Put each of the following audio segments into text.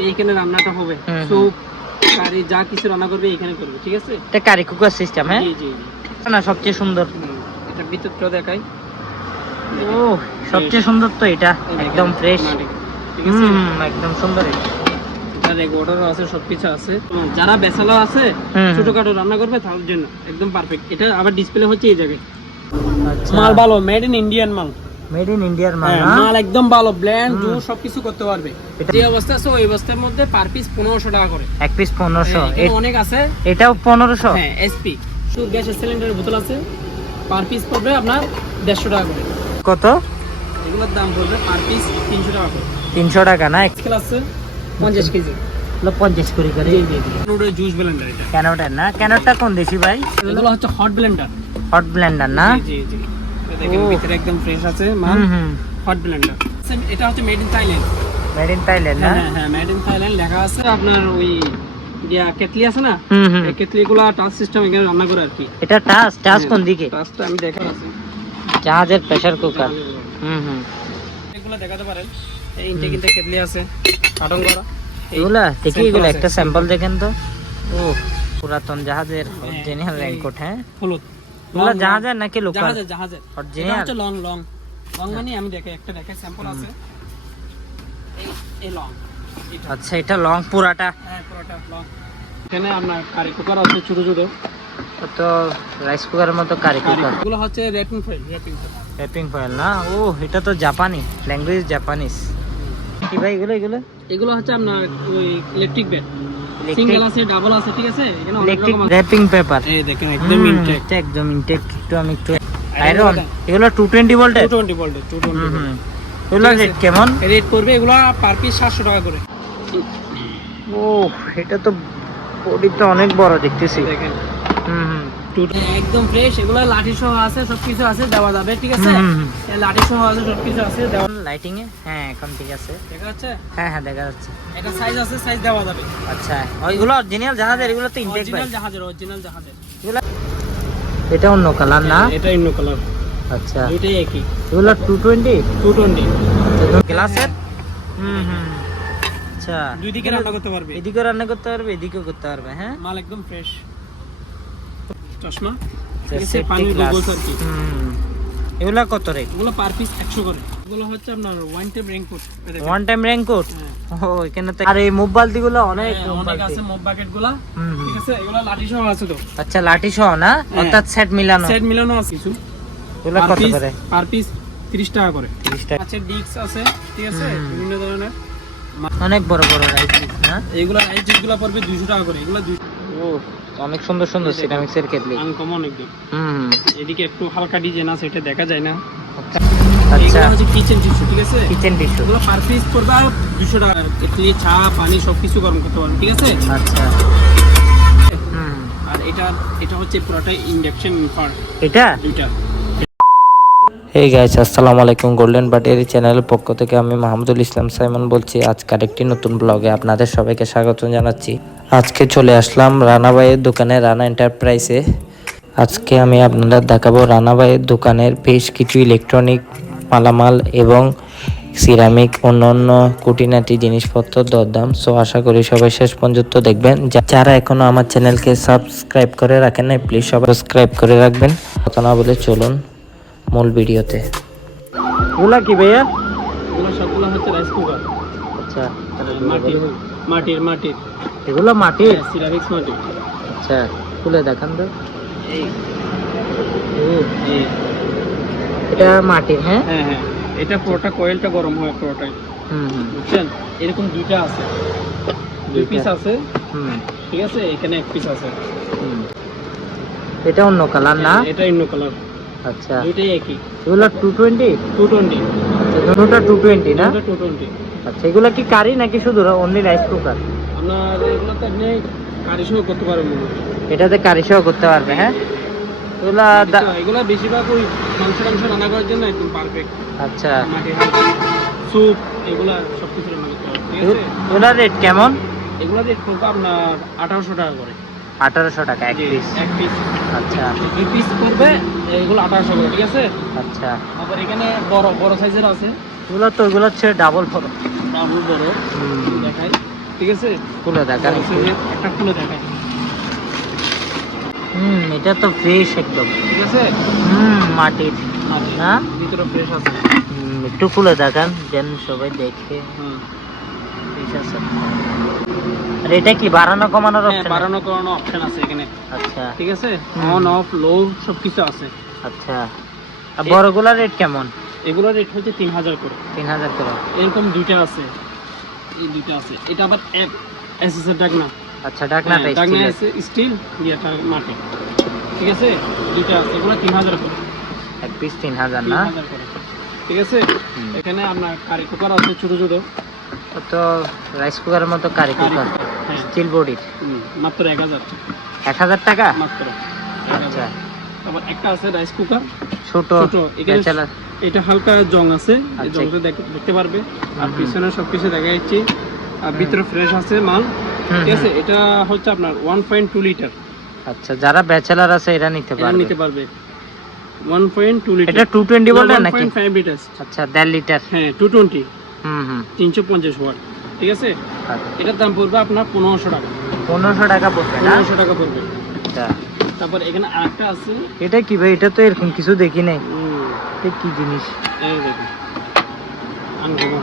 এইখানে রান্নাটা হবে। স্যুপ কারি যা কিছু রান্না করবে এখানে করবে ঠিক আছে? এটা কারি কুকার সিস্টেম হ্যাঁ? জি জি না সবচেয়ে সুন্দর। এটা ভিতরটা দেখাই। ও সবচেয়ে সুন্দর তো এটা। একদম ফ্রেশ ঠিক- ঠিক আছে? হুম একদম সুন্দর এটা। এটা রেগুলেটর আছে সবকিছু আছে। যারা বেসালা আছে হুম। ছোটখাটো রান্না করবে তাদের জন্য। একদম পারফেক্ট এটা আবার ডিসপ্লে হচ্ছে এই জায়গায়। আচ্ছা। মাল ভালো মেড ইন ইন্ডিয়ান মাল। মেড ইন ইন্ডিয়ার মাল হ্যাঁ, মাল একদম ভালো ব্ল্যান্ড। জুস সবকিছু করতে পারবে। যে অবস্থা আছে ওই অবস্থার মধ্যে পার পিস পনেরোশো টাকা করে। এক পিস পনেরোশো। হ্যাঁ, এখানে অনেক আছে। এটাও পনেরোশো? হ্যাঁ এসপি শুধু গ্যাসের সিলিন্ডারের বোতল আছে। পার পিস পড়বে আপনার দেড়শো টাকা করে। কত? এগুলোর দাম পড়বে পার পিস তিনশো টাকা করে। তিনশো টাকা না? স্কেল আছে পঞ্চাশ কেজি। এগুলো পঞ্চাশ করে। করে জুস ব্লেন্ডার এটা। ক্যানোটার না? ক্যানোটা কোন দেশি ভাই? এগুলো হচ্ছে হট ব্লেন্ডার হট ব্লেন্ডার না? জি জি। দেখেন ভিতরে একদম ফ্রেশ আছে মাল। হট ব্লেন্ডার এটা হচ্ছে made in Thailand made in Thailand হ্যাঁ হ্যাঁ মেড ইন থাইল্যান্ড লেখা আছে। আপনার ওই ইয়া কেটলি আছে না? হুম হুম। এই কেটলি টাচ সিস্টেম এখানে রান্না করে আর কি। এটা টাচ টাচ কোন দিকে? টাচটা আমি দেখা আছে। জাহাজের প্রেসার কুকার হুম হুম। এগুলো দেখাতে পারেন। এই ইনটেক ইনটেক কেটলি আছে। কাটন করা। এগুলা দেখি একটা স্যাম্পল দেখেন তো। ও। পুরাতন জাহাজের হ্যাঁ, অরিজিনাল এই- রেইনকোট হ্যাঁ? হলুদ। এগুলো জাহাজের নাকি লোকাল জাহাজের জাহাজের। এটা হচ্ছে লং লং লং মানে আমি দেখে একটা দেখে স্যাম্পল আছে। এই এই লং আচ্ছা এটা লং পুরাটা। হ্যাঁ পুরোটা লং এখানে আপনার কারি কুকার আছে ছোট ছোট। তো রাইস কুকারের মতো কারি কুকার এগুলো হচ্ছে wrapping foil wrapping wrapping foil না? ও এটা তো জাপানি ল্যাঙ্গুয়েজ জাপানিজ কি ভাই এগুলো এগুলো? এগুলো হচ্ছে আপনার ওই ইলেকট্রিক ইলেকট্রিক সিঙ্গেল আছে ডাবল আছে ঠিক আছে? এখানে অনেক ইলেকট্রিক র্যাপিং পেপার এই দেখেন একদম ইনটেক একদম ইনটেক একটু আমি একটু আয়রন এগুলো টু টোয়েন্টি ভোল্টের 220 ভোল্টের 220 হুম হুম। এগুলো রেট কেমন? রেট করবে এগুলো পার পিস 700 টাকা করে। ও এটা তো বডিটা অনেক বড় দেখতেছি। দেখেন। হুম হুম। একদম ফ্রেশ এগুলো লাঠি সহ আছে সবকিছু আছে দেওয়া যাবে ঠিক আছে? লাঠি সহ আছে সবকিছু আছে দেওয়া লাইটিং এ? হ্যাঁ এখন ঠিক আছে। দেখা যাচ্ছে? হ্যাঁ হ্যাঁ দেখা যাচ্ছে। এটা সাইজ আছে সাইজ দেওয়া যাবে। আচ্ছা ওইগুলো অরিজিনাল জাহাজের এগুলো তো ইনটেক অরিজিনাল জাহাজের অরিজিনাল জাহাজের। এগুলো এটা অন্য কালার না? এটা অন্য কালার আচ্ছা। দুইটাই একই। এগুলো টু টোয়েন্টি 220 গ্লাসের হুম হুম। আচ্ছা। দুই দিকে রান্না করতে পারবে। এদিকেও রান্না করতে পারবে এদিকেও করতে পারবে হ্যাঁ? মাল একদম ফ্রেশ চশমা আচ্ছা, পানির glass। আর কি। এগুলা কত রেট এগুলো পার পিস 100 করে। এগুলো হচ্ছে আপনার one tape raincoat one time raincoat ও এখানে তো আর এই মুভ বালতি গুলো অনেক হ্যাঁ, অনেক আছে মগ বাকেটগুলা হুম, হুম। ঠিক আছে এগুলো লাঠি সহ আছে তো। আচ্ছা লাঠি সহ না? হ্যাঁ। অর্থাৎ সেট মিলানো। সেট মিলানো আছে কিছু। এগুলো কত করে? পার পিস 30 টাকা করে। 30 টাকা। আছে ডিক্স আছে ঠিক আছে বিভিন্ন ধরনের। অনেক বড় বড় রাইস না? এইগুলো রাইস পড়বে 200 টাকা করে। এগুলো ও। অনেক সুন্দর সুন্দর সিরামিক্স এর কেটলি। আনকমন একদম। হুম। এদিকে একটু হালকা ডিজাইন আছে এটা দেখা যায় না। আচ্ছা। হচ্ছে কিচেন টিস্যু ঠিক আছে? কিচেন টিস্যু এগুলো পার পিস পড়বে দুশো টাকা। ইডলি চা পানি সব কিছু গরম করতে পারবেন ঠিক আছে? আচ্ছা। আর এটা এটা হচ্ছে পুরোটা ইন্ডাকশন পার্ট এটা? দুইটা। এই গাইস আসসালামু আলাইকুম গোল্ডেন বাটিয়ারি চ্যানেলের পক্ষ থেকে আমি মাহমুদুল ইসলাম সাইমন বলছি। আজকের একটি নতুন ব্লগে আপনাদের সবাইকে স্বাগত জানাচ্ছি। আজকে চলে আসলাম রানাবাইয়ের দোকানে রানা এন্টারপ্রাইজে আজকে আমি আপনাদের দেখাবো রানাবাইয়ের দোকানের বেশ কিছু ইলেকট্রনিক মালামাল এবং সিরামিক অন্যান্য কুটিনাটি জিনিসপত্র দরদাম। সো আশা করি সবাই শেষ পর্যন্ত দেখবেন। যারা এখনও আমার চ্যানেলকে সাবস্ক্রাইব করে রাখেন নাই প্লিজ সবাই সাবস্ক্রাইব করে রাখবেন। কথা না বলে চলুন মূল ভিডিওতে। এগুলা কি ভাইয়া? এগুলো সবগুলো হচ্ছে রাইস কুকার আচ্ছা। মাটির মাটির। এগুলো মাটির? সিরামিক্স মাটির। আচ্ছা খুলে দেখান তো। এটা মাটির হ্যাঁ? হ্যাঁ হ্যাঁ। এটা পুরোটা কয়েলটা গরম হয় পুরোটাই। হুম হুম। বুঝছেন? এরকম দুইটা আছে। দুই পিস আছে। হুম। ঠিক আছে? এখানে এক পিস আছে। হুম। এটা অন্য কালার না? এটা অন্য কালার। আচ্ছা। দুইটাই একই। এগুলো টু টোয়েন্টি টু টোয়েন্টি দুটোটা টু টোয়েন্টি না? টু টোয়েন্টি আচ্ছা এগুলো কি কারি নাকি শুধু অনলি রাইস কুকার আপনার এগুলো তো আপনি কারি সহ করতে পারবেন এটাতে কারি সহ করতে পারবে হ্যাঁ? এগুলা এগুলো বেশিরভাগ ওই মাংস টাংস রান্না করার জন্য একদম পারফেক্ট আচ্ছা। স্যুপ এগুলা সব কিছু রান্না করতে পারবেন ঠিক আছে? এগুলা রেট কেমন? এগুলো রেট পড়বে আপনার আঠারোশো টাকা করে। আঠারোশো টাকা এক পিস এক পিস আচ্ছা। দুই পিস করবে এগুলো আঠারোশো করে ঠিক আছে? আচ্ছা। আবার এখানে বড় বড় সাইজের আছে। এগুলো তো এগুলো হচ্ছে ডাবল ফোর বড় দেখাই। ঠিক আছে? একটু। হুম এটা তো ফ্রেশ একদম। ঠিক আছে? হুম মাটির না ভিতরে ফ্রেশ আছে। একটু খুলে দেখান যেন সবাই দেখে। আছে। আর এটা কি বাড়ানো কমানোর হ্যাঁ অপশন বাড়ানো করানো অপশন আছে এখানে। আচ্ছা। ঠিক আছে। অন অফ লো সব কিছু আছে। আচ্ছা। আর বড়গুলোর রেট কেমন? এগুলোর রেট হচ্ছে তিন হাজার করে। তিন হাজার করে। এরকম দুইটা আছে। এই দুইটা আছে। এটা আবার এস এস এর ডাকনা আচ্ছা ডাকনাটা ডাকনা আছে স্টিল ইয়েটা মাটি। ঠিক আছে? দুইটা আছে এগুলো তিন হাজার করে। এক পিস তিন হাজার না? ঠিক আছে? এখানে আপনার কারি কুকার আছে ছোট ছোট। তো রাইস কুকারের মতো কারি কুকার স্টিল বডির মাত্র এক হাজার। এক হাজার টাকা? মাত্র আচ্ছা। তারপর একটা আছে রাইস কুকার ছোট এটা হালকা জং আছে আচ্ছা। জংটা দেখ- দেখতে পারবে। আর। পিছনে সবকিছু দেখা যাচ্ছে আর ভিতরে ফ্রেশ আছে মাল। ঠিক আছে? এটা হচ্ছে আপনার ওয়ান পয়েন্ট টু লিটার আচ্ছা যারা ব্যাচেলার আছে এরা নিতে পারবে। নিতে পারবে। ওয়ান পয়েন্ট টু লিটার এটা নাকি? আচ্ছা লিটার হ্যাঁ টু টোয়েন্টি হুম হুম। ওয়াট। ঠিক আছে? আচ্ছা। এটার দাম পড়বে আপনার পনেরোশো টাকা। পনেরোশো টাকা পড়বে টাকা পড়বে। আচ্ছা। তারপর এখানে আরেকটা আছে। এটা কি ভাই? এটা তো এরকম কিছু দেখি নাই। এটা কি জিনিস? এই আনকমন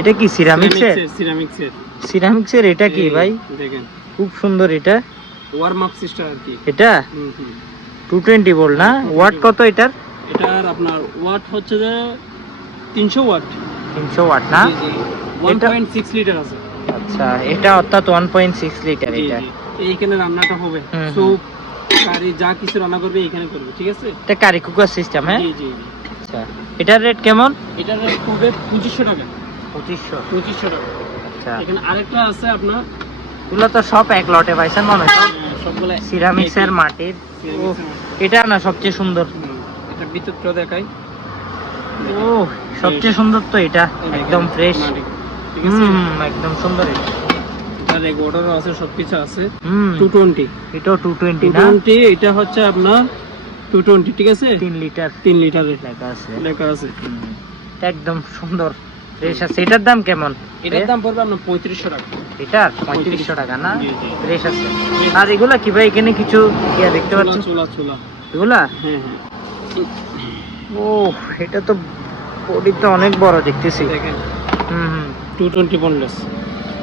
এটা কি সিরামিক্সের সিরামিক্সের সিরামিক্সের এটা কি ভাই? দেখেন। খুব সুন্দর এটা। ওয়ার্ম আপ সিস্টেম আর কি। এটা? টু টোয়েন্টি বল না? ওয়াট কত এটার? এটার আপনার ওয়াট হচ্ছে যে তিনশো ওয়াট তিনশো ওয়াট না? ওয়ান পয়েন্ট সিক্স লিটার আছে। আচ্ছা এটা অর্থাৎ ওয়ান পয়েন্ট সিক্স লিটার এটা। এইখানে রান্নাটা হবে। স্যুপ কারি যা কিছু রান্না করবে এখানে করবে ঠিক আছে? এটা কারি কুকার সিস্টেম হ্যাঁ? জি জি জি। আচ্ছা এটার রেট কেমন? এটার রেট পড়বে টাকা। আচ্ছা। এখানে আরেকটা আছে আপনার? এগুলো তো সব এক লটে পাইছেন মনে হয়। সবগুলো সিরামিক্সের মাটির। এটা না সবচেয়ে সুন্দর। এটা দেখাই ও সবচেয়ে সুন্দর তো এটা একদম ফ্রেশ হুম একদম সুন্দর এটা। রেগুলেটর আছে সবকিছু আছে। টু টোয়েন্টি এটাও টু টোয়েন্টি টোয়েন্টি এটা হচ্ছে আপনার টু টোয়েন্টি ঠিক আছে? তিন লিটার। তিন লিটারের। লেখা আছে। লেখা আছে। একদম সুন্দর। ফ্রেশ আছে। এটার দাম কেমন? এটার দাম পড়বে আপনার পঁয়ত্রিশশো টাকা। এটার? পঁয়ত্রিশশো টাকা না। ফ্রেশ আছে। আর এগুলা কি ভাই এখানে কিছু ইয়া দেখতে চুলা পাচ্ছি চুলা চুলা। এগুলা? হ্যাঁ হ্যাঁ। ও এটা তো বডিটা অনেক বড় দেখতেছি। হুম হুম। টু টোয়েন্টি বনলেস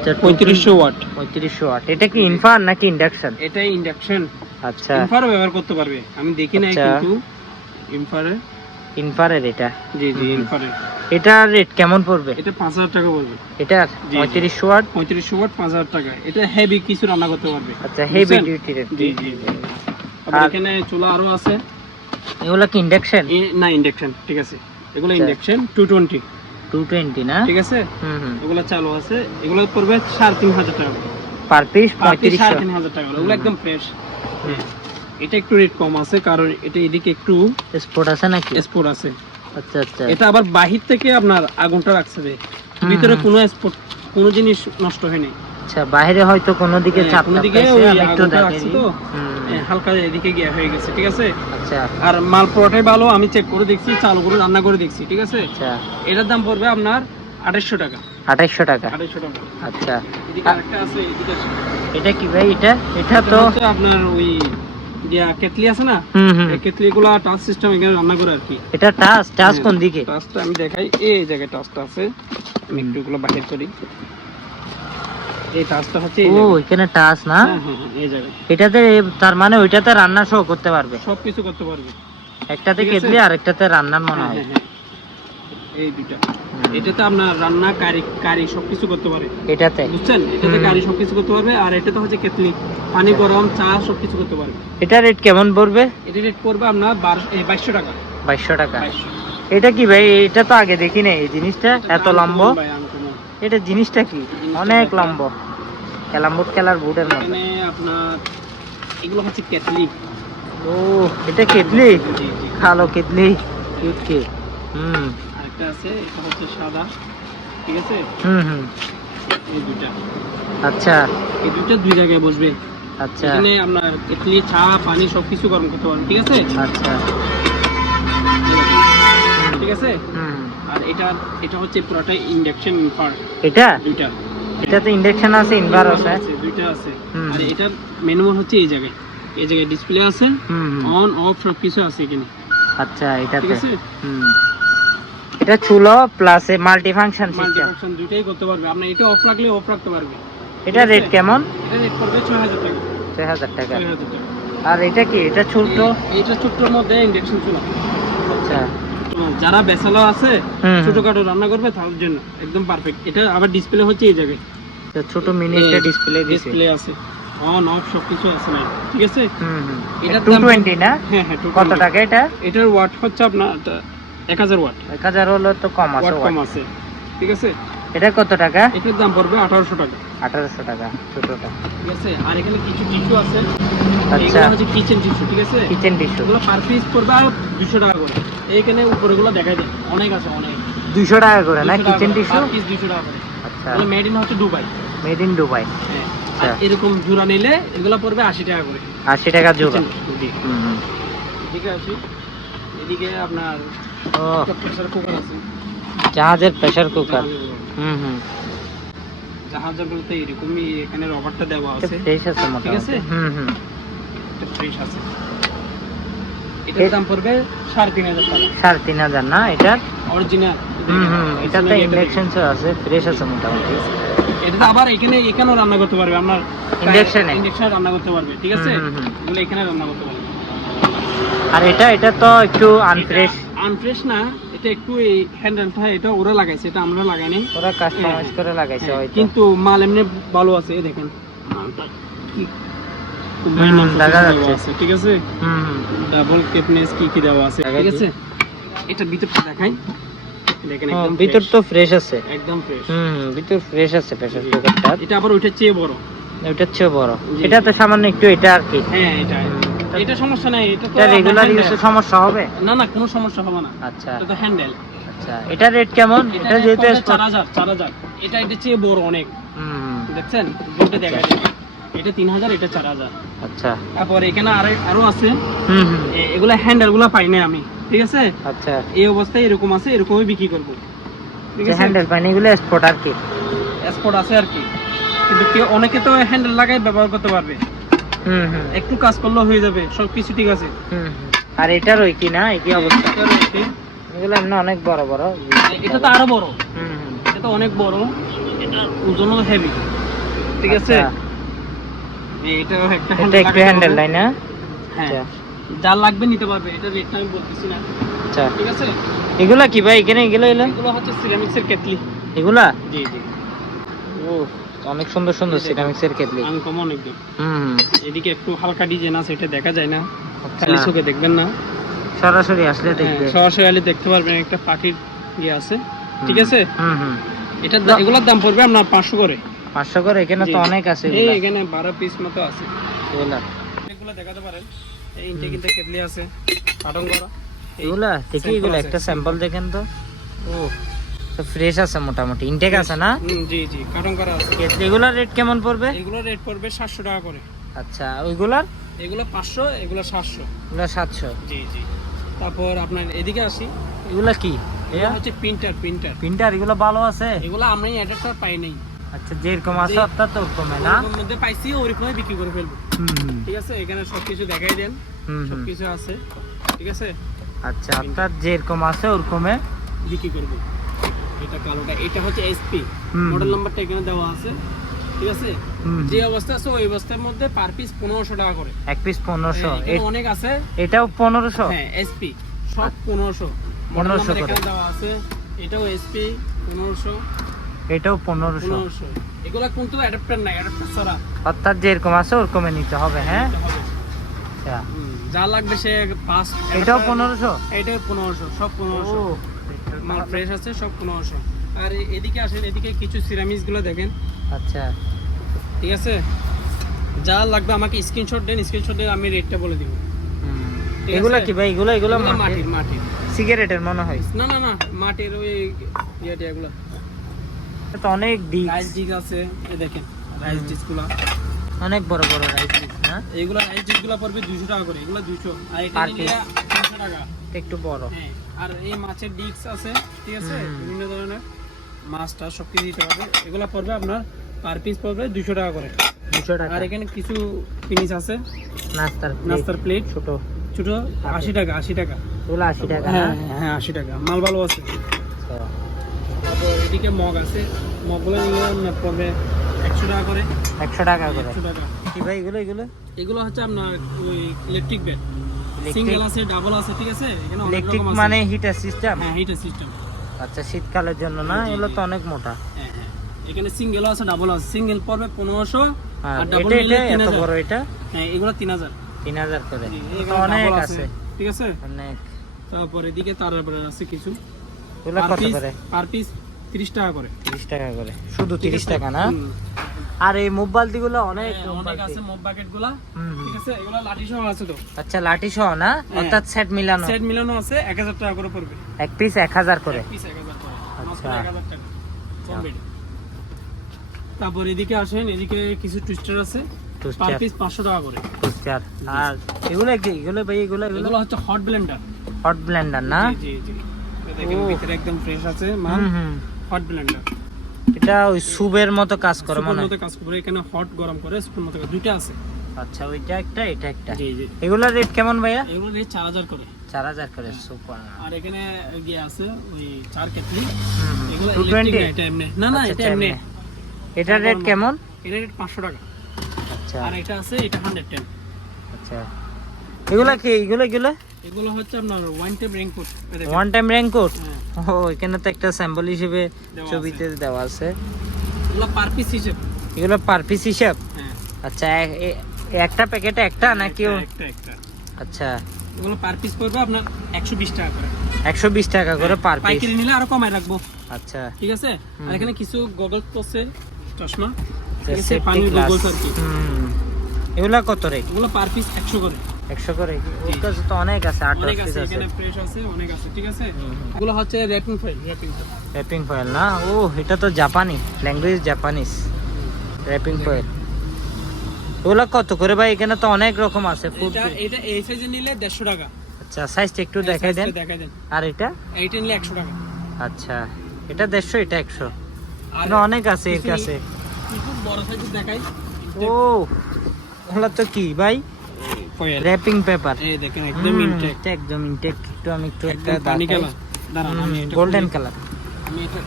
আচ্ছা, পঁয়ত্রিশশো ওয়াট। পঁয়ত্রিশশো ওয়াট। এটা কি ইনফার নাকি ইন্ডাকশন? এটাই ইন্ডাকশন। আচ্ছা। ইনফারও ব্যবহার করতে পারবে। আমি দেখি নাই আচ্ছা। কিন্তু ইনফারে ইনফারের এটা? জি জি হুম। এটার রেট কেমন পড়বে? এটা পাঁচ হাজার টাকা পড়বে। জি। পঁয়ত্রিশশো ওয়াট? পঁয়ত্রিশশো ওয়াট পাঁচ হাজার টাকা। এটা হেভি কিছু রান্না করতে পারবে। আচ্ছা হেভি? ডিউটি রেট জি জি জি। আর- এখানে চুলা আরও আছে। এগুলা কি ইন্ডাকশন? এ- না ইন্ডাকশন। ঠিক আছে। এগুলো আচ্ছা। Induction. Two twenty two twenty না? ঠিক আছে? হুম চালু আছে। এগুলো পড়বে সাড়ে তিন হাজার টাকা পার পিস আর কি সাড়ে পঁয়ত্রিশশো তিন হাজার টাকা ওগুলো একদম ফ্রেশ এটা একটু রেট কম আছে কারণ এটা এদিকে একটু স্পট আছে নাকি? স্পোর্ট আছে। আচ্ছা আচ্ছা। এটা আবার বাহির থেকে আপনার আগুনটা রাখছে ভিতরে। কোনো স্পট কোনো জিনিস নষ্ট হয়নি। আচ্ছা বাইরে হয়তো কোনো দিকে হ্যাঁ, চাপ কোনো দিকে একটু দেখাই তো। হালকা এদিকে গিয়ে হয়ে গেছে ঠিক আছে? আচ্ছা। আর মাল পুরোটাই ভালো আমি চেক করে দেখছি চালু করে রান্না করে দেখছি ঠিক আছে? আচ্ছা। এটার দাম পড়বে আপনার আঠাইশশো টাকা। আঠাইশশো টাকা? আঠাইশশো টাকা। আচ্ছা। এদিকে আরেকটা আছে এদিকে। এটা কি ভাই এটা? এটা তো আপনার ওই দিয়া কেটলি আছে না? হুম হুম। কেটলি গুলা টাচ সিস্টেম এখানে রান্না করে আর কি। এটা টাচ টাচ হ্যাঁ। কোন দিকে? টাচটা আমি দেখাই এই জায়গায় টাচটা আছে। আমি একটু এগুলো বাহির করি। এই টাচটা হচ্ছে ও এখানে টাচ না? হ্যাঁ হ্যাঁ হ্যাঁ, এই জায়গায়। এটাতে তার মানে ওইটাতে রান্না সহ করতে পারবে? সব করতে পারবে। একটাতে কেটলি আর একটাতে রান্নার হ্যাঁ এই দুইটা। এটাতে আপনার রান্না কারি কারি সবকিছু করতে পারে। এটাতে? বুঝছেন? এটাতে কারি সবকিছু করতে পারবে আর এটাতে হচ্ছে কেতলি পানি গরম চা সবকিছু করতে পারবে। এটা রেট কেমন পড়বে? এটা রেট পড়বে আপনার বাইশশো টাকা। বাইশশো টাকা। এটা কি ভাই? এটা তো আগে দেখি নাই এই জিনিসটা এত লম্বা? এটা জিনিসটা কি? অনেক। লম্বা। বুট খেলার বুটের মতো এখানে আপনার এগুলো হচ্ছে কেতলি ও এটা কেটলি? খালো কেটলি। কিউট কি। হুম। আরেকটা আছে এটা হচ্ছে সাদা। ঠিক আছে? হুম হুম। এই আচ্ছা। এই দুই জায়গায় বসবে। আচ্ছা। এখানে আপনার কেতলি চা পানি সবকিছু গরম করতে পারবেন ঠিক আছে? আচ্ছা। ঠিক আছে? হুম। আর এটা এটা হচ্ছে পুরোটা ইন্ডাকশন এটা? দুইটা। এটাতে ইন্ডাকশন আছে ইনভার আছে। দুইটা আছে। আর এটার মেনু হচ্ছে এই জায়গায়। এই জায়গায় ডিসপ্লে আছে। অন অফ সব কিছু আছে এখানে। আচ্ছা এটাতে। আছে? হুম। এটা চুলো plus a multi function system multi function দুইটাই করতে পারবে। আপনি এটা অফ রাখলে অফ রাখতে পারবে। এটা রেট কেমন? এটা রেট পড়বে ছয় হাজার টাকা। ছয় হাজার টাকা। আর এটা কি? এটা ছোট এইটা ছোট্টর মধ্যে ইন্ডাকশন চুলা। আচ্ছা। যারা বেসালো আছে। ছোটখাটো রান্না করবে তার জন্য একদম পারফেক্ট এটা আবার ডিসপ্লে হচ্ছে এই জায়গায়। ছোট মিনি একটা ডিসপ্লে ডিসপ্লে আছে। অন অফ সবকিছু আছে না। ঠিক আছে? হুম হুম। এটার টু দাম টোয়েন্টি না? হ্যাঁ হ্যাঁ কত টাকা এটা? এটার ওয়াট হচ্ছে আপনার এক হাজার ওয়াট এক হাজার হলো তো কম আছে কম আছে। ঠিক আছে? এটা কত টাকা? এটার দাম পড়বে আঠারোশো টাকা। আঠারোশো টাকা ছোটটা ঠিক আছে? আর এখানে কিছু টিস্যু আছে। আচ্ছা। হচ্ছে কিচেন টিস্যু ঠিক আছে? কিচেন টিস্যু এগুলো পার পিস পড়বে আর দুশো টাকা করে। এইখানে উপরেগুলো দেখাই দেয় অনেক আছে অনেক। দুইশো টাকা করে না? কিচেন টিস্যু পিস দুশো টাকা করে। আচ্ছা। এগুলো মেড ইন হচ্ছে দুবাই মেড ইন দুবাই হ্যাঁ। আচ্ছা। এরকম জোড়া নিলে এগুলো পড়বে আশি টাকা করে। আশি টাকা জোড়া। হুম হুম। এদিকে এদিকে আপনার ও। প্রেসার কুকার আছে। জাহাজের প্রেসার কুকার। হুম হুম। জাহাজের এরকমই এখানে রবারটা দেওয়া আছে। ফ্রেশ আছে ঠিক আছে? হুম হুম। এটা ফ্রেশ আছে। এটার দাম পড়বে সাড়ে তিন হাজার টাকা। সাড়ে তিন হাজার না এটার? অরিজিনাল হুম হুম এটাতে ইন্ডাকশন আছে ফ্রেশ আছে মোটামুটি। এটা আবার এখানে এখানেও রান্না করতে পারবে আপনার Induction ইন্ডাকশনে রান্না করতে পারবে ঠিক আছে। এগুলো এখানে রান্না করতে পারবে। আর এটা এটা তো একটু আনফ্রেশ আনফ্রেশ না এটা একটু এই হ্যান্ডেলটা এটা ওরা লাগাইছে এটা আমরা লাগাইনি ওরা কাস্টমাইজ হ্যাঁ, করে লাগাইছে হ্যাঁ, হয়তো। কিন্তু মাল এমনি ভালো আছে এই দেখেন। মালটা কি দেখা যাচ্ছে। ঠিক আছে? হুম হুম। ডাবল কেপনেস কি কি দেওয়া আছে ঠিক আছে? এটার ভিতরটা দেখাই। দেখেন একদম ভিতর তো ফ্রেশ আছে। একদম ফ্রেশ হুম হুম, ভিতর ফ্রেশ আছে প্রেসার কুকারটা এটা আবার ওইটার চেয়ে বড়। চেয়ে বড়। এটা তো সামান্য একটু এটা আর কি। হ্যাঁ এটা। এটা সমস্যা নাই এটা তো রেগুলার ইউজে সমস্যা হবে? না না কোনো সমস্যা হবে না। আচ্ছা। এটা তো হ্যান্ডেল আচ্ছা এটা রেট কেমন? এটা যেহেতু চার export- হাজার চার হাজার। এটা এটা চেয়ে বড় অনেক। হুম। দেখছেন? দুটো দেখা যায়। এটা তিন হাজার এটা চার হাজার। আচ্ছা। তারপর এখানে আরও আরও আছে। হুম হুম। এগুলা হ্যান্ডেলগুলা পাই না আমি। ঠিক আছে? আচ্ছা। এই অবস্থায় এরকম আছে এরকমই বিক্রি করব। ঠিক আছে? হ্যান্ডেল পানি গুলো এক্সপোর্ট আর কি? স্পট আছে আর কি। কিন্তু কেউ অনেকে তো হ্যান্ডেল লাগাই ব্যবহার করতে পারবে। হুম হুম। একটু কাজ করলেও হয়ে যাবে সব কিছু ঠিক আছে। হুম। আর এটার ওই কি না একই অবস্থা? এগুলো এমনি অনেক বড় বড়। এটা তো আরও বড়। হুম এটা তো অনেক বড়। এটা ওজনও হেভি ঠিক আছে? আচ্ছা, এটাও একটা এটা একটু হ্যান্ডেল তাই না হ্যাঁ? আচ্ছা। যা লাগবে নিতে পারবে এটা রেটটা আমি বলতেছি না। আচ্ছা। ঠিক আছে? এগুলা কি ভাই এখানে এগুলো এলো? এগুলো হচ্ছে সিরামিক্স এর কেটলি। এগুলা? জি জি। ও অনেক সুন্দর সুন্দর সিরামিক্স এর কেটলি। আনকমন একদম। হুম হুম। এদিকে একটু হালকা ডিজাইন আছে এটা দেখা যায় না। আচ্ছা। খালি চোখে দেখবেন না। সরাসরি আসলে হ্যাঁ, দেখবে। সরাসরি আলি দেখতে পারবেন একটা পাখির ইয়ে আছে। ঠিক আছে? হুম হুম। এটা এগুলোর দাম পড়বে আপনার পাঁচশো করে। পাঁচশো করে এখানে তো। অনেক আছে এই এখানে বারো পিস মতো আছে। এগুলা। এগুলো দেখাতে পারেন। এই ইনটে কিনতে কেটলি আছে। কাটন করা। এগুলা? দেখি এগুলা একটা স্যাম্পল দেখেন তো। ও। তো ফ্রেশ আছে মোটামুটি। ইনটেক আছে না? জি জি। কাটন করা আছে। এগুলার রেট কেমন পড়বে? এগুলো রেট পড়বে সাতশো টাকা করে। আচ্ছা ওইগুলার? এগুলো পাঁচশো এগুলো সাতশো। এগুলো সাতশো? জি জি। তারপর আপনার এদিকে আসি। এগুলা কি? এগুলো হচ্ছে প্রিন্টার প্রিন্টার। প্রিন্টার এগুলো ভালো আছে? এগুলো আমরা অ্যাডাপ্টার পাই নাই। আচ্ছা যেরকম আছে অর্থাৎ ওরকমে না? ওর মধ্যে পাইছি ওরকমই বিক্রি করে ফেলব। ঠিক আছে এখানে সবকিছু দেখাই দেন। সবকিছু আছে। ঠিক আছে? আচ্ছা অর্থাৎ যেরকম আছে ওরকমে বিক্রি করব। এটা কালোটা এটা হচ্ছে এসপি। মডেল নাম্বারটা এখানে দেওয়া আছে। ঠিক আছে? যে অবস্থা আছে ওই অবস্থার মধ্যে পার পিস পনেরোশো টাকা করে। এক পিস পনেরোশো। হ্যাঁ, অনেক আছে। এটাও পনেরোশো? হ্যাঁ এসপি সব পনেরোশো। মডেল 1500 নাম্বার করে। দেওয়া আছে। এটাও এসপি পনেরোশো। এটাও পনেরোশো। পনেরোশো। এগুলা কিন্তু অ্যাডাপ্টার নাই অ্যাডাপ্টার ছাড়া। অর্থাৎ যেরকম আছে ওরকমে নিতে হবে হ্যাঁ হবে। আচ্ছা। যা লাগবে সে পাঁচ এটাও পনেরোশো? এটাও পনেরোশো সব পনেরোশো। মাল ফ্রেশ আছে সব পনেরোশো। আর এদিকে আসেন এদিকে কিছু সিরামিক্সগুলো দেখেন। আচ্ছা। ঠিক আছে? যা লাগবে আমাকে স্ক্রিনশট দেন স্ক্রিনশট দিয়ে আমি রেটটা বলে দিব। এগুলা কি ভাই? এগুলা এগুলা এগুলো মাটির? মাটির সিগারেটের মনে হয়। না না না মাটির ওই ইয়েটা এগুলো তো অনেক ডিপ রাইস ডিশ আছে এই দেখেন রাইস ডিশগুলা। অনেক বড় বড় রাইস না? এইগুলো রাইস ডিশগুলা পড়বে দুইশো টাকা করে এগুলো দুইশো। আর এটা নিলে তিনশো টাকা। একটু বড়। হ্যাঁ আর এই মাছের ডিক্স আছে ঠিক আছে? বিভিন্ন ধরনের। মাছটা সব কিছু দিতে পারবে এগুলো পড়বে আপনার পার পিস পড়বে দুশো টাকা করে। দুশো টাকা। আর এখানে কিছু জিনিস আছে। নাস্তার নাস্তার প্লেট ছোট। ছোট আশি টাকা আশি টাকা। এগুলো আশি টাকা হ্যাঁ হ্যাঁ আশি টাকা। মাল ভালো আছে। তারপর এদিকে মগ আছে। মগগুলো আপনার পড়বে একশো টাকা করে। একশো টাকা করে। একশো টাকা। কি ভাই এগুলো এগুলো? এগুলো হচ্ছে আপনার ওই ইলেকট্রিক Electric- সিঙ্গেল আছে ডাবল আছে ঠিক আছে? এখানে ইলেকট্রিক মানে হিটার সিস্টেম হ্যাঁ হিটার সিস্টেম আচ্ছা শীতকালের জন্য না? এগুলো তো অনেক মোটা। হ্যাঁ হ্যাঁ। এখানে সিঙ্গেল আছে ডাবল আছে। সিঙ্গেল পড়বে পনেরোশো আর আর ডাবল নিলে এত বড় এটা? হ্যাঁ এগুলো তিন হাজার। তিন হাজার করে। অনেক আছে। ঠিক আছে? অনেক। তারপরে এদিকে তারপরে আছে কিছু। এগুলো কত করে? পার পিস তিরিশ টাকা করে। তিরিশ টাকা করে। শুধু ঠিক তিরিশ আছে? টাকা না। আর এই মুভ বালতি গুলো অনেক হ্যাঁ, অনেক আছে। ঠিক আছে এগুলো লাঠি সহ আছে তো। আচ্ছা লাঠি সহ না? হ্যাঁ। অর্থাৎ সেট মিলানো। সেট মিলানো আছে এক হাজার টাকা করে পড়বে। এক পিস এক হাজার করে। পিস আচ্ছা। টাকা। কম তারপর এদিকে আসেন এদিকে কিছু টুইস্টার আছে। পার পিস টাকা করে। আর এগুলো কি? এগুলো ভাই এগুলো হচ্ছে হট ব্লেন্ডার হট ব্লেন্ডার না? জি জি দেখেন ভিতরে একদম ফ্রেশ আছে মাল। হট ব্লেন্ডার এটা ওই সুপের মতো কাজ করে মনে হয়। মতো কাজ করে এখানে হট গরম করে সুপের মতো। দুইটা আছে। আচ্ছা ওইটা একটা এটা একটা। জি রেট কেমন ভাইয়া? এগুলো রেট চার হাজার করে। চার হাজার করে সুপার আর এখানে গিয়ে আছে ওই চার কেটলি। এগুলো ইলেকট্রিক এটা এমনি। না না আচ্ছা, এটা এমনি। এটার রেট কেমন? এটা রেট পাঁচশো টাকা। আচ্ছা। আর এটা আছে এটা হান্ড্রেড টেন আচ্ছা। এগুলা কি? এগুলো এগুলো এগুলো হচ্ছে আপনার one time raincoat one time হ্যাঁ। ও এখানে তো একটা স্যাম্পল হিসেবে ছবিতে দেওয়া আছে। এগুলো পার পিস হিসেবে। এগুলো পার পিস হিসাব? হ্যাঁ। আচ্ছা একটা প্যাকেটে একটা নাকি একটা একটা। আচ্ছা। এগুলো পার পিস পড়বে আপনার একশো বিশ টাকা করে। একশো বিশ টাকা করে পার পিস পাইকারি নিলে আরও কমায় রাখব। আচ্ছা। ঠিক আছে? আর এখানে কিছু গগল আছে চশমা। আচ্ছা, পানির গগলস আর কি। এগুলা কত রেট এগুলো পার পিস একশো করে। একশো করে ওর কাছে তো অনেক আছে আট অনেক পিস আছে আছে এখানে ফ্রেশ আছে অনেক আছে ঠিক আছে। এগুলো হচ্ছে wrapping foil wrapping foil foil না? ও এটা তো জাপানি ল্যাঙ্গুয়েজ জাপানিস র্যাপিং ফয়েল ওগুলা কত করে ভাই? এখানে তো অনেক রকম আছে ফুড এটা এই সাইজে নিলে দেড়শো টাকা। আচ্ছা সাইজটা একটু দেখাই দেন। আর এটা? এইটা নিলে একশো টাকা। আচ্ছা এটা দেড়শো এটা একশো। আর অনেক আছে এর কিছু। বড় সাইজ দেখাই। ও ওগুলা তো কি ভাই? ফয়েল র্যাপিং পেপার এই দেখেন একদম ইনটেক একদম ইনটেক একটু আমি একটু একটা পানি কালার দাঁড়ান আমি এটা গোল্ডেন কালার আমি এটা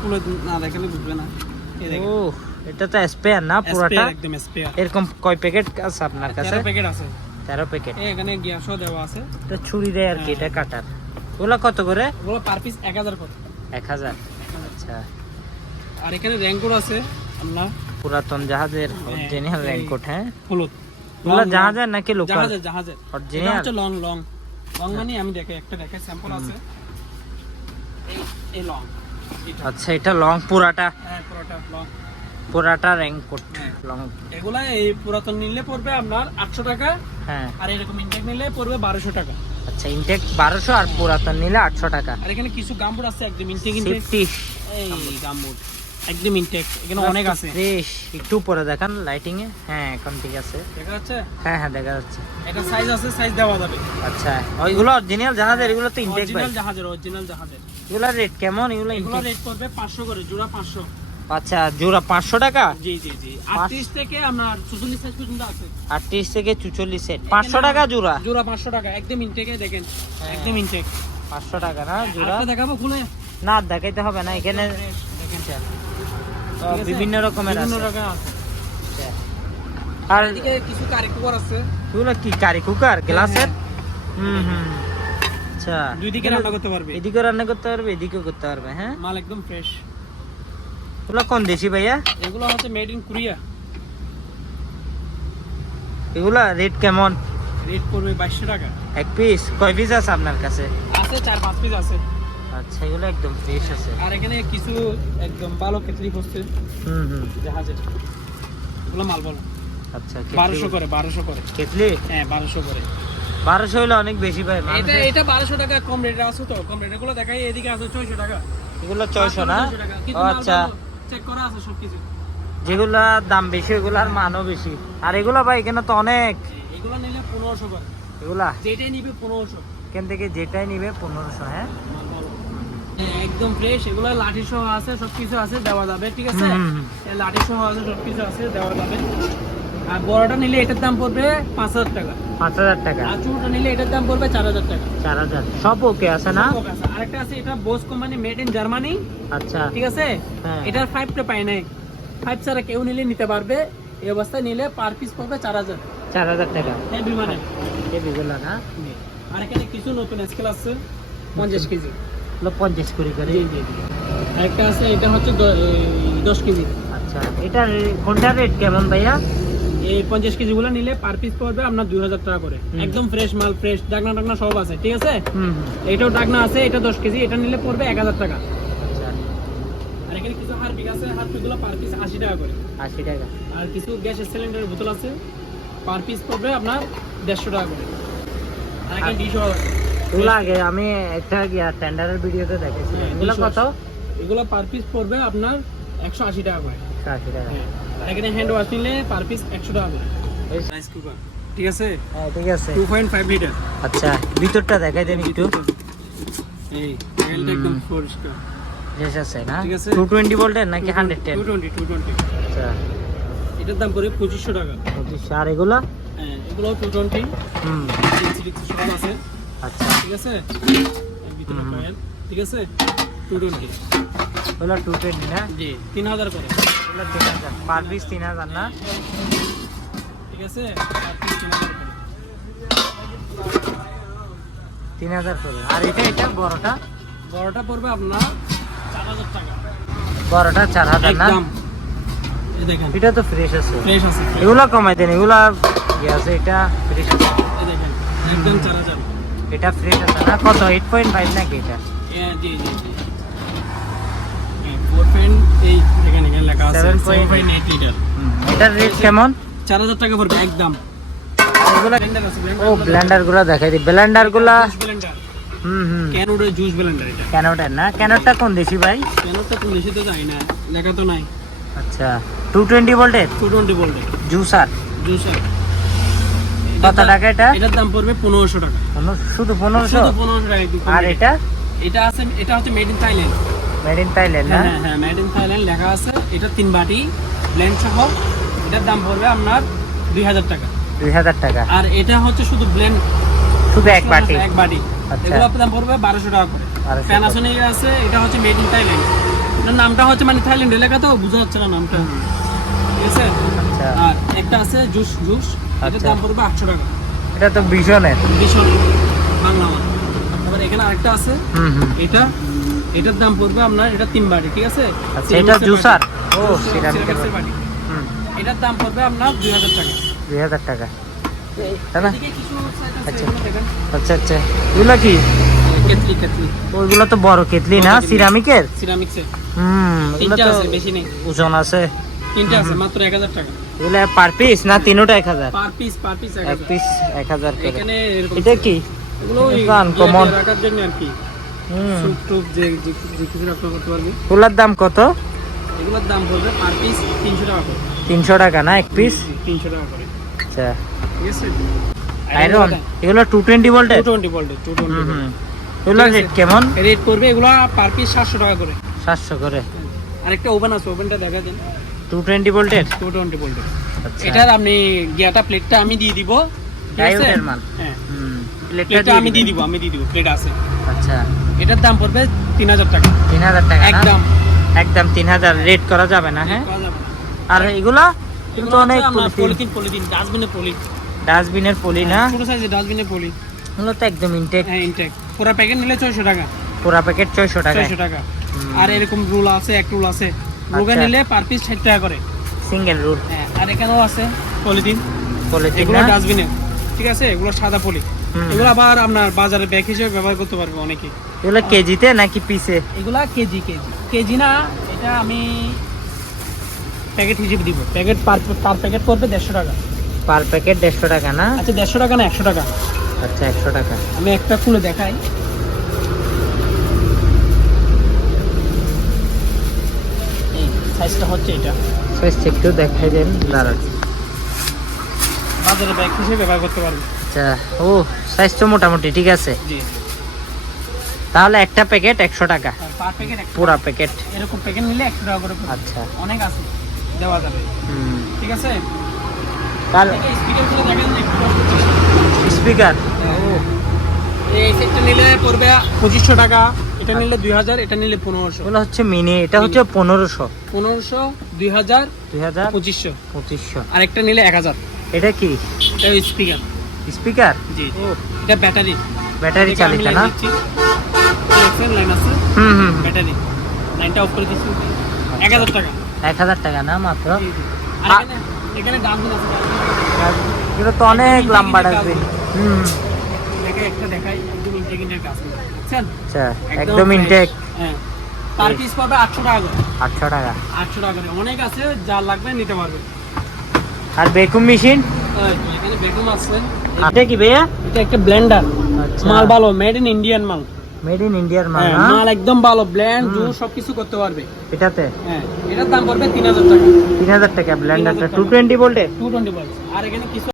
পুরো না দেখালে বুঝবে না। এই দেখেন। ও এটা তো স্পেয়ার না পুরোটা? একদম স্পেয়ার এরকম কয় প্যাকেট আছে আপনার কাছে? তেরো প্যাকেট আছে। তেরো প্যাকেট এই এখানে গ্যাসও দেওয়া আছে। এটা ছুরি দেয় আর কি এটা কাটার। ওগুলা কত করে? ওগুলো পার পিস এক হাজার করে। এক হাজার। আচ্ছা। আর এখানে র্যাঙ্কোড আছে আপনার পুরাতন জাহাজের হ্যাঁ, অরিজিনাল এই- হ্যাঁ? হলুদ। ওগুলা জাহাজের নাকি লোকাল জাহাজের জাহাজের। এটা হচ্ছে লং লং লং মানে আমি দেখে একটা দেখে স্যাম্পল আছে। এই লং আচ্ছা এটা লং পুরাটা? হ্যাঁ পুরোটা লং পুরাটা রেনকোট হ্যাঁ। লং এগুলা এই পুরাতন নিলে পড়বে আপনার আটশো টাকা হ্যাঁ। আর এরকম ইনটেক নিলে পড়বে বারোশো টাকা। আচ্ছা ইনটেক বারোশো আর পুরাতন নিলে আটশো টাকা। আর এখানে কিছু গামবুট আছে একদম ইনটেক ইনটেক এই গামবুট। একদম ইনটেক এখানে অনেক আছে। ফ্রেশ একটু পরে দেখান লাইটিং এ। হ্যাঁ এখন ঠিক আছে। দেখা যাচ্ছে? হ্যাঁ হ্যাঁ দেখা যাচ্ছে। এটা সাইজ আছে সাইজ দেওয়া যাবে। আচ্ছা ওইগুলো অরিজিনাল জাহাজের এগুলো তো ইনটেক অরিজিনাল জাহাজের অরিজিনাল জাহাজের। এগুলো রেট কেমন? এগুলো এগুলো রেট পড়বে পাঁচশো করে জোড়া পাঁচশো। আচ্ছা জোড়া পাঁচশো টাকা? জি জি জি। আটত্রিশ থেকে আপনার চুচল্লিশ সাইজ পর্যন্ত আছে। আটত্রিশ থেকে চুচল্লিশ সেট পাঁচশো টাকা জোড়া? জোড়া পাঁচশো টাকা একদম ইনটেকে দেখেন। হ্যাঁ। একদম ইনটেক পাঁচশো টাকা না জোড়া? দেখাবো খুলে? না দেখাইতে হবে না এখানে দেখেন। আচ্ছা? বিভিন্ন রকমের বিভিন্ন আছে। আছে। আর এদিকে কিছু কারিকুয়ার আছে। এগুলো কি কারি কুকার গ্লাসের? হুম হুম। আচ্ছা। হ্যাঁ, দুই দিকে রান্না করতে পারবে। এদিকেও রান্না করতে পারবে এদিকেও করতে পারবে হ্যাঁ? মাল একদম ফ্রেশ এগুলো কোন দেশি ভাইয়া? এগুলো হচ্ছে মেড ইন কোরিয়া এগুলা রেট কেমন? রেট পড়বে বাইশশো টাকা। এক পিস কয় পিস আছে আপনার কাছে? আছে চার পাঁচ পিস আছে। আচ্ছা এগুলো একদম ফ্রেশ আছে। আর এখানে কিছু একদম ভালো কেতলি বসছে হুম হুম। জাহাজের এগুলো মাল বলো। আচ্ছা বারোশো করে বারোশো করে। কেতলি হ্যাঁ বারোশো করে। বারোশো হলে অনেক বেশি ভাই এটা এটা বারোশো টাকা কম রেটে আছে তো। কম রেটে গুলো দেখাই এদিকে আছে ছয়শো টাকা। এগুলো ছয়শো না? আচ্ছা। চেক করা আছে সবকিছু। যেগুলা দাম বেশি ওগুলার মানও বেশি। আর এগুলা ভাই এখানে তো অনেক। এগুলো নিলে পনেরোশো করে। এগুলা? যেটাই নিবে পনেরোশো। এখান থেকে যেটাই নিবে পনেরোশো হ্যাঁ হ্যাঁ, একদম ফ্রেশ এগুলো লাঠি সহ আছে সবকিছু আছে দেওয়া যাবে ঠিক আছে। এই লাঠি সহ আছে সবকিছু আছে দেওয়া যাবে। আর বড়টা নিলে এটার দাম পড়বে পাঁচ হাজার টাকা। পাঁচ হাজার টাকা। আর ছোটটা নিলে এটার দাম পড়বে চার হাজার টাকা। চার হাজার। সব ওকে আছে না? আরেকটা আছে এটা Bose company made in Germany আচ্ছা। ঠিক আছে? হ্যাঁ। এটার ফাইভটা পাই নাই। ফাইভ ছাড়া কেউ নিলে নিতে পারবে। এই অবস্থায় নিলে পার পিস পড়বে চার হাজার। চার হাজার টাকা। হ্যাঁ বিমানে। এই বিগুলো না? আর এখানে কিছু নতুন স্কেল আছে পঞ্চাশ কেজি। হলো পঞ্চাশ কুড়ি করে। জি জি আছে এটা হচ্ছে দশ কেজি। আচ্ছা এটার কোনটার রেট কেমন ভাইয়া? এই পঞ্চাশ কেজি গুলো নিলে পার পিস পড়বে আপনার দুই হাজার টাকা করে। একদম ফ্রেশ মাল ফ্রেশ ডাকনা ডাকনা সব আছে ঠিক আছে? এটাও ডাকনা আছে এটা দশ কেজি এটা নিলে পড়বে এক হাজার টাকা। আচ্ছা। আর এখানে কিছু হারপিক আছে হারপিকগুলো পার পিস আশি টাকা করে। আশি টাকা। আর কিছু গ্যাসের সিলিন্ডারের বোতল আছে পার পিস পড়বে আপনার দেড়শো টাকা করে। আর এখানে আর- ডিশও আছে এগুলো আগে আমি একটা গিয়া টেন্ডারের ভিডিওতে দেখেছি এগুলো কত? এগুলো পার পিস পড়বে আপনার একশো আশি টাকা করে। আশি টাকা। হ্যাঁ এখানে হ্যান্ড ওয়াশ নিলে পার পিস একশো টাকা করে। রাইস কুকার ঠিক আছে? হ্যাঁ ঠিক আছে। টু পয়েন্ট ফাইভ লিটার আচ্ছা ভিতরটা দেখাই দেন একটু। এই তেলটা একদম পরিষ্কার। শেষ আছে না? টু টোয়েন্টি ভোল্টের নাকি hundred ten two twenty two twenty আচ্ছা। এটার দাম পড়বে পঁচিশশো টাকা। পঁচিশশো। আর এগুলো? হ্যাঁ এগুলো টু টোয়েন্টি হুম। আছে। আচ্ছা ঠিক আছে? ভিতরে কয়েল, ঠিক আছে? টু টোয়েন্টি ওগুলো টু টোয়েন্টি না? জি তিন হাজার করে। তিন হাজার পার পিস তিন হাজার না? ঠিক আছে? আর তিন হাজার করে। আর এটা এটা বড়টা? বড়টা পড়বে আপনার চার হাজার টাকা। বড়টা চার হাজার না? দেখেন। এটা তো ফ্রেশ আছে। ফ্রেশ আছে এগুলো কমাই দেন এগুলো ইয়ে আছে এটা ফ্রেশ আছে। দেখেন একদম চার হাজার। এটা ফ্রেশ আছে না? কত? এইট পয়েন্ট ফাইভ নাকি এটা? হ্যাঁ, জি জি জি। ফোর পয়েন্ট এইট এখানে এখানে লেখা আছে 7.8 সেভেন পয়েন্ট এইট লিটার এটার রেট কেমন? চার হাজার টাকা পড়বে একদম। ও ব্লেন্ডারগুলো দেখাই দিই ব্লেন্ডারগুলা হুম হুম। জুস ব্লেন্ডার এটা। ক্যানোটার না? ক্যানোটা কোন দেশি ভাই? ক্যানোডটা কোন দেশে তো যাই না লেখা তো নাই। আচ্ছা। টু টোয়েন্টি ভোল্টের টু টোয়েন্টি বলবে জুসার জুসার কত টাকা এটা? এটার দাম পড়বে পনেরোশো টাকা। শুধু পনেরোশো? শুধু পনেরোশো টাকা আর এটা? এটা আছে এটা হচ্ছে made in Thailand made in Thailand হ্যাঁ হ্যাঁ হ্যাঁ মেড ইন থাইল্যান্ড লেখা আছে। এটা তিন বাটি ব্লেন্ড সহ। এটার দাম পড়বে আপনার টাকা। দুই হাজার টাকা। আর এটা হচ্ছে শুধু ব্লেন্ড শুধু এক বাটি? এক বাটি। আচ্ছা। এগুলো দাম পড়বে বারোশো টাকা করে। 1200 টাকা। প্যানাসোনিক আছে এটা হচ্ছে মেড ইন থাইল্যান্ড নামটা হচ্ছে মানে থাইল্যান্ড এলাকা তো বোঝা যাচ্ছে না নামটা। আছে আচ্ছা। আর একটা আছে জুস জুস। এটার আচ্ছা। দাম পড়বে আটশো টাকা। এটা তো ভীষণের। ভীষণ। বাংলা মাল। তারপর এখানে আরেকটা আছে। হুম হুম। এটা এটার দাম পড়বে আপনার এটা তিন বাটি ঠিক আছে? আচ্ছা এটা জুসার? ও সিরামিকের বাটি। এটার দাম পড়বে আপনার দুই হাজার টাকা। দুই হাজার টাকা। তাই না? এদিকে কিছু set আছে, আচ্ছা। আচ্ছা আচ্ছা। এগুলো কি? কেতলি কেতলি। ওইগুলো তো বড় কেতলি না? সিরামিকের? সিরামিক্সের হুম এগুলো তো বেশি নেই। ওজন আছে। তিনটা আছে মাত্র এক হাজার টাকা। এগুলো পার পিস না তিনোটা এক হাজার? পার পিস পার পিস এক এক পিস এক হাজার করে। এখানে এরকম এটা কি? এগুলো। ইয়ে রাখার জন্য আর কি। হুম। টুপ যে কিছু রাখতে করতে পারবি। এগুলোর দাম কত? এগুলোর দাম পড়বে পার পিস তিনশো টাকা করে। তিনশো টাকা না এক পিস তিনশো টাকা করে। আচ্ছা। ঠিক আছে? আয়রন এগুলো ভোল্টের ভোল্টের হুম রেট কেমন? রেট করবে এগুলো পার পিস সাতশো টাকা করে। সাতশো করে। আরেকটা ওভেন আছে ওভেনটা দেখা দেন টু টোয়েন্টি ভোল্টের টু টোয়েন্টি ভোল্টের আচ্ছা। এটার আপনি গিয়াটা প্লেটটা আমি দিয়ে দিব ডায়োডের মাল। হ্যাঁ। প্লেটটা আমি দিয়ে দিব আমি দিয়ে দিব প্লেট আছে। আচ্ছা। এটার দাম পড়বে তিন হাজার টাকা। তিন হাজার টাকা? একদম। একদম তিন হাজার রেট করা যাবে না হ্যাঁ। আর এগুলা? কিন্তু অনেক পলিথিন পলিথিন পলিথিন ডাস্টবিনে পলি ডাস্টবিনের পলি না? ছোট সাইজের ডাস্টবিনে পলি তো একদম ইনটেক হ্যাঁ ইনটেক পুরো প্যাকেট নিলে ছয়শো টাকা। পুরা প্যাকেট ছয়শো টাকা ছয়শো টাকা। আর এরকম রুল আছে এক রুল আছে। রুগা আচ্ছা। নিলে পার পিস ষাট টাকা করে। সিঙ্গেল হ্যাঁ আর এখানেও আছে পলিথিন। পলিথিন এগুলো ডাস্টবিনে ঠিক আছে? এগুলো সাদা পলি। এগুলো আবার আপনার বাজারে ব্যাগ হিসেবে ব্যবহার করতে পারবে অনেকে। এগুলো কেজিতে নাকি পিসে এগুলা কেজি কেজি। কেজি না এটা আমি প্যাকেট হিসেবে দিব। প্যাকেট পার পার প্যাকেট পড়বে দেড়শো টাকা। পার প্যাকেট দেড়শো টাকা না? আচ্ছা দেড়শো টাকা না একশো টাকা? আচ্ছা একশো টাকা। আমি একটা খুলে দেখাই এই সাইজটা হচ্ছে এটা। সাইজ একটু দেখাই দেন দাঁড়ান। বাজারে ব্যাগ হিসেবে ব্যবহার করতে পারবে আচ্ছা ও সাইজ তো মোটামুটি ঠিক আছে? জি। তাহলে একটা প্যাকেট একশো টাকা। পুরা প্যাকেট এরকম প্যাকেট নিলে একশো টাকা করে আচ্ছা। অনেক আছে দেওয়া যাবে। ঠিক আছে? তাহলে স্পিকার এই সেটটা নিলে পড়বে পঁচিশশো টাকা। এটা নিলে দুই হাজার এটা নিলে পনেরোশো। এগুলো হচ্ছে মিনি এটা হচ্ছে পনেরোশো। পনেরোশো দুই হাজার দুই হাজার পঁচিশশো। পঁচিশশো। আর একটা নিলে এক হাজার। এটা কি? এটা স্পিকার স্পিকার? জি। এটা ব্যাটারি। ব্যাটারি চালিত না? লাইন আছে। হুম হুম। ব্যাটারি। লাইনটা অফ করে দিচ্ছি। এক হাজার টাকা। এক হাজার টাকা না মাত্র? এখানে ডাস্টবিন আছে। এগুলো তো অনেক লম্বা ডাস্টবিন। হুম দেখে একটা দেখাই। একদম ইন্টেগ্রেটেড গাছ বুঝছেন আচ্ছা একদম ইনটেক হ্যাঁ। পার পিস পাবে আটশো টাকা করে। আটশো টাকা। আটশো টাকা অনেক আছে যা লাগবে নিতে পারবে। আর বেকুম মেশিন? এখানে বেগুন আছে। এটা কি ভাইয়া? এটা একটা ব্লেন্ডার আচ্ছা। মাল ভালো মেড ইন ইন্ডিয়ান মাল। মেড ইন ইন্ডিয়ার মাল হ্যাঁ, না? মাল একদম ভালো ব্লেন্ড। জুস সবকিছু করতে পারবে। এটাতে? হ্যাঁ এটার দাম পড়বে তিন হাজার টাকা। তিন হাজার টাকা ব্লেন্ডারটা 3000 টু টাকা। টোয়েন্টি ভোল্টে টু টোয়েন্টি আর এখানে কিছু